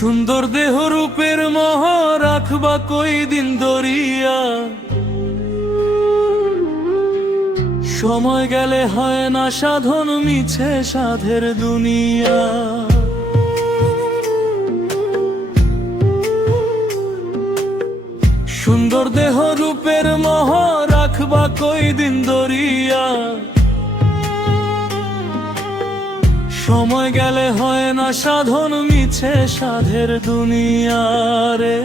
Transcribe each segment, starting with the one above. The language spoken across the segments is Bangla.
সুন্দর দেহ রূপের মোহ রাখবা কই দিন দরিয়া, সময় গেলে হয় না সাধন মিছে সাধের দুনিয়া। সুন্দর দেহ রূপের মোহ রাখবা কই দিন দরিয়া, সময় গেলে হয় না সাধন মিছে সাধের দুনিয়া রে।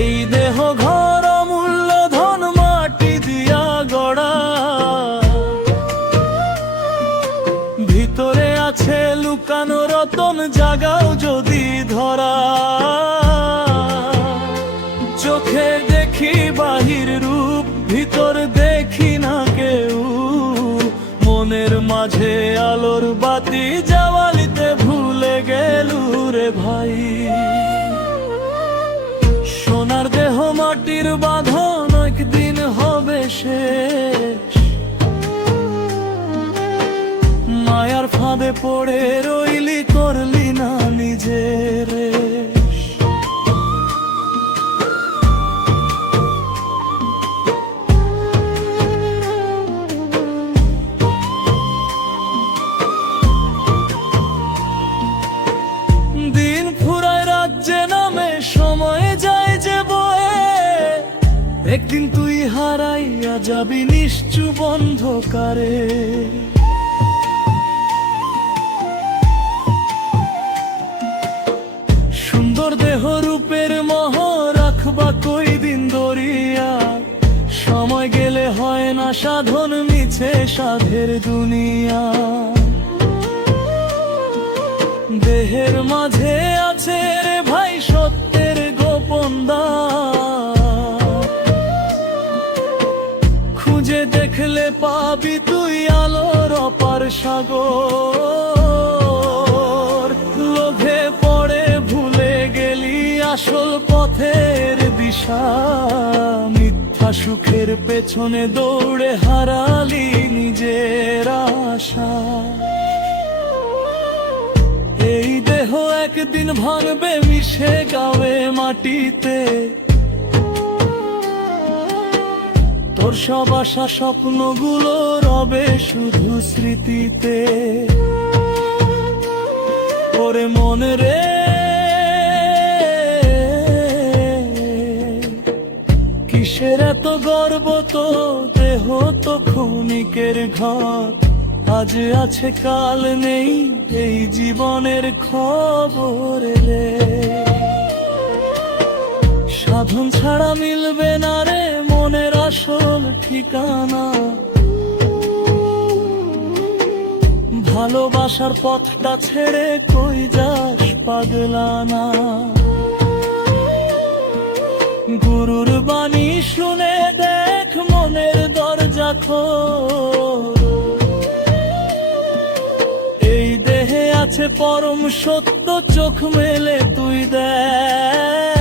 এই দেহ ঘর অমূল্য ধন মাটি দিয়া গড়া, ভিতরে আছে লুকানো রতন জাগাও যদি ধরা। চোখে দেখি বাহির রূপ ভিতর দেখি না কেউ, মনের মাঝে আলোর বাতি জ্বালিতে ভুলে গেলু রে ভাই। সোনার দেহ মাটির বাঁধন একদিন হবে শেষ, মায়ার ফাঁদে পড়ে রইলি করলি না নিজের। দিন ফুরায় রাজ্যে নামে সময় যায় যে বয়ে, একদিন তুই হারাইয়া যাবি নিশ্চুপ অন্ধকারে। সুন্দর দেহ রূপের মোহ রাখবা কই দিন দরিয়া, সময় গেলে হয় না সাধন মিছে সাধের দুনিয়া। দেহের মাঝে আছে রে ভাই সত্যের গোপন দ্বার, খুঁজে দেখলে পাবি তুই আলোর অপার সাগর। লোভে পড়ে ভুলে গেলি আসল পথের দিশা, মিথ্যা সুখের পেছনে দৌড়ে হারালি নিজের আশা। এই দেহ একদিন ভাঙবে মিশে গাবে মাটিতে, তোর সব আশা স্বপ্নগুলো রবে শুধু স্মৃতিতে। ওরে মনে রে কিসের এত গর্ব, তো দেহ তো ক্ষণিকের ঘর, আজ আছে কাল নেই এই জীবনের খবর রে। সাধন ছাড়া মিলবে না রে মনের আসল ঠিকানা, ভালোবাসার পথটা ছেড়ে কই যাস পাগলানা। গুরুর বাণী শুনে দেখ মনের দরজা খোল, আছে পরম সত্য চোখ মেলে তুই দেখ।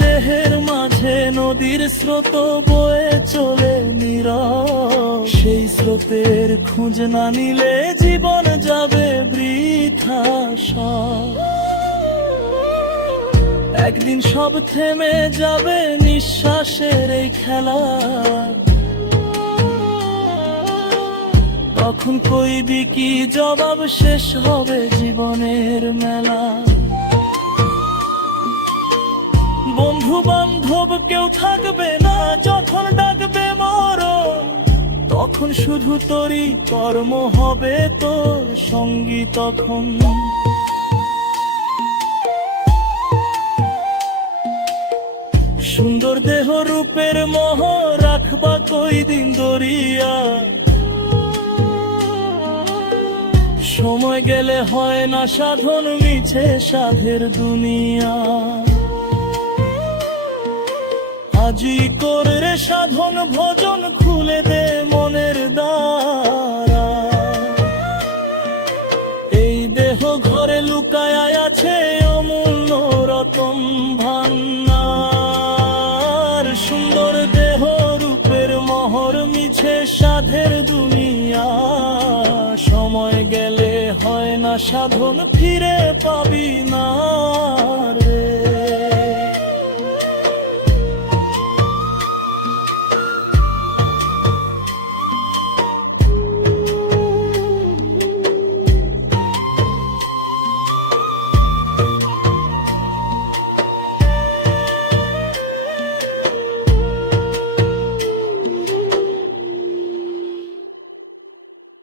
দেহের মাঝে নদীর স্রোত বয়ে চলে নীরব, সেই স্রোতের খোঁজ না নিলে জীবন যাবে বৃথা সব। একদিন সব থেমে যাবে নিঃশ্বাসের এই খেলা, তখন কইবি কি জবাব, শেষ হবে জীবনের মেলা। বন্ধু বান্ধব কেউ থাকবে না যখন ডাকবে মরণ, তখন শুধু তোরই কর্ম হবে তোর সঙ্গী তখন। সুন্দর দেহ রূপের মোহ রাখবা কই দিন দরিয়া, সময় গেলে হয় না সাধন মিছে সাধের দুনিয়া। আজই করে রে সাধন ভজন খুলে দে মনের দ্বারা, এই দেহ ঘরে লুকায় আছে অমূল্য রতন ভান্ডার। সুন্দর দেহ রূপের মোহর মিছে সাধের দুনিয়া, সময় গেলে হয় সাধন ফিরে পাবি